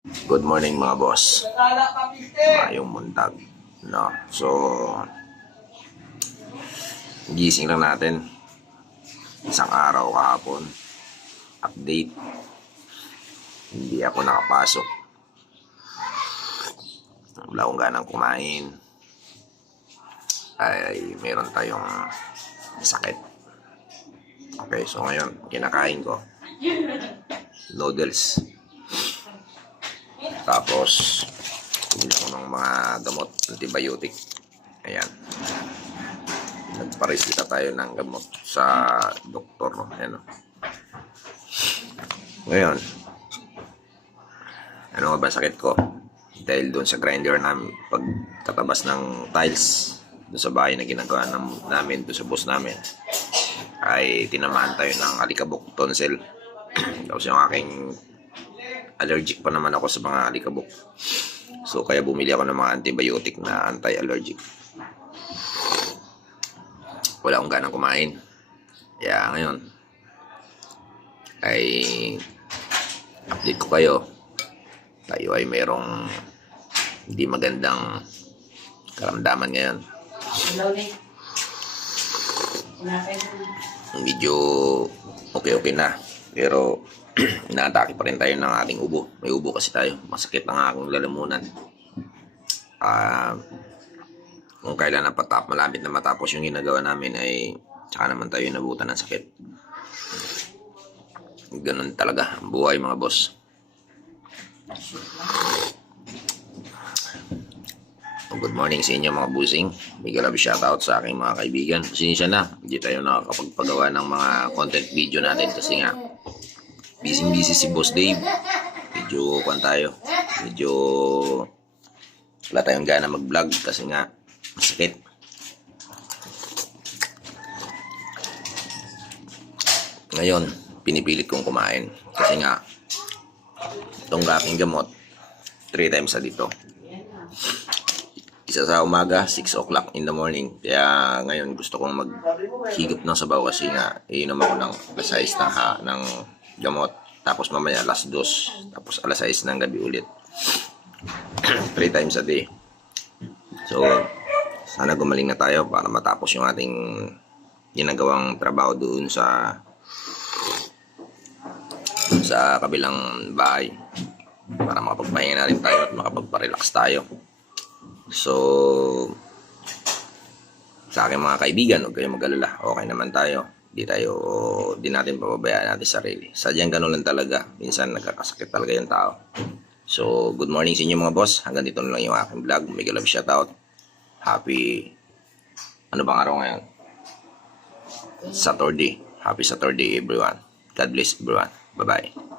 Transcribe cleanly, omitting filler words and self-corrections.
Good morning mga boss. Mayong muntag. No. So, gising lang natin. Isang araw kahapon. Update. Hindi ako nakapasok. Wala akong ganang kumain. Ay, meron tayong sakit. Okay, so ngayon, kinakain ko noodles. Tapos, bumili ko ng mga gamot, antibiotic. Ayan. Nagparesita tayo ng gamot sa doktor. Ayan. Ngayon, ano nga ba sakit ko? Dahil doon sa grinder namin, pagtatabas ng tiles, doon sa bahay na ginagawa namin, doon sa boss namin, ay tinamaan tayo ng alikabok tonsil. Tapos yung aking allergic pa naman ako sa mga alikabok. So, kaya bumili ako ng mga antibiotic na anti-allergic. Wala akong ganang kumain. Kaya ngayon, ay update ko kayo. Tayo ay mayroong hindi magandang karamdaman ngayon. Medyo okay na. Pero inaatake pa rin tayo ng ating ubo. May ubo kasi tayo. Masakit ang aking lalamunan. Kung kailan malapit na matapos yung ginagawa namin ay tsaka naman tayo nabutan ng sakit. Ganun talaga ang buhay mga boss. Good morning sa inyo mga busing. Big love shoutout sa aking mga kaibigan. Pasensya na, hindi tayo nakakapagpagawa ng mga content video natin kasi nga busy si Boss Dave. Medyo wala tayong gana mag-vlog kasi nga masakit. Ngayon, pinipilit kong kumain kasi nga itong aking gamot 3 times a dito. Isa sa umaga, 6 o'clock in the morning. Kaya ngayon gusto kong maghigop ng sabaw kasi nga iinom ako ng alas 6 ng gamot. Tapos mamaya alas 2. Tapos alas 6 ng gabi ulit. 3 times a day. So, sana gumaling na tayo para matapos yung ating ginagawang trabaho doon sa kabilang bahay. Para makapagpahinga na rin tayo at makapagparelax tayo. So, sa aking mga kaibigan, huwag kayong mag-alala. Okay naman tayo. Di natin pababayaan natin sarili. Sadyang ganun lang talaga. Minsan nagkakasakit talaga yung tao. So, good morning sa inyo mga boss. Hanggang dito na lang yung aking vlog. Mega love shoutout. Happy, ano bang araw ngayon? Saturday. Happy Saturday everyone. God bless everyone. Bye-bye.